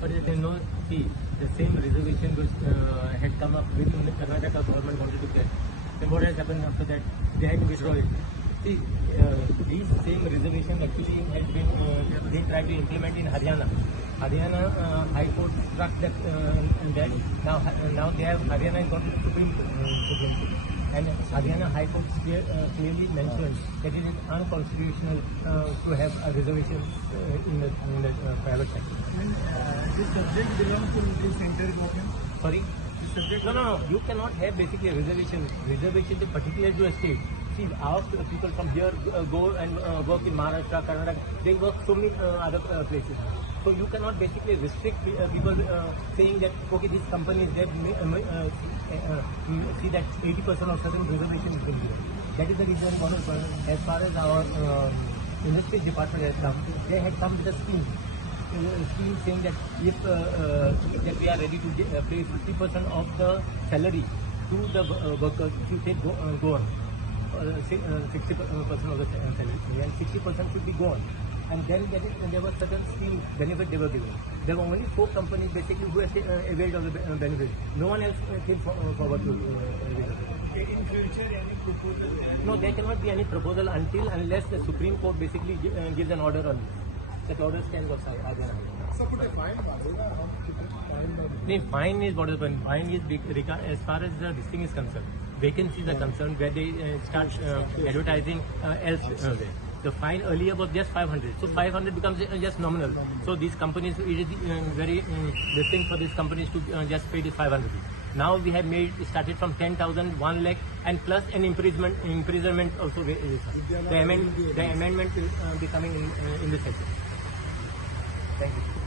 But they know, see, the same reservation which had come up with the Karnataka government wanted to get. Then what has happened after that? They had to withdraw it. See, these same reservation actually had been, they tried to implement in Haryana. Haryana High Court struck that, now they have, Haryana has gone to the Supreme Court. And Haryana High Court clearly mentioned that it is unconstitutional to have a reservation in the private sector. And this subject belongs to the central government? Sorry? This subject No. You cannot have basically a reservation. Reservation is particular to a state. See, our people from here go and work in Maharashtra, Karnataka. They work so many other places. So you cannot basically restrict people saying that, okay, this company is there, see that 80% of certain reservation is there. That is the reason, as far as our industry department has come, they had come with a scheme saying that if that we are ready to pay 50% of the salary to the workers, if you say go on, 60% of the salary, and 60% should be gone. And then there was certain scheme benefit they were giving. There were only 4 companies basically who availed of the benefit. No one else came forward to in future any proposal? No, there cannot be any proposal unless the Supreme Court basically gives an order on this. That order stands outside. Fine is what is the fine is as far as this thing is concerned. Vacancies are concerned where they start advertising elsewhere. The fine earlier was just 500, so 500 becomes just nominal. So these companies, it is very distinct for these companies to just pay this 500. Now we have started from 10,000, 1 lakh, and plus an imprisonment also. The amendment will be coming in this section. Thank you.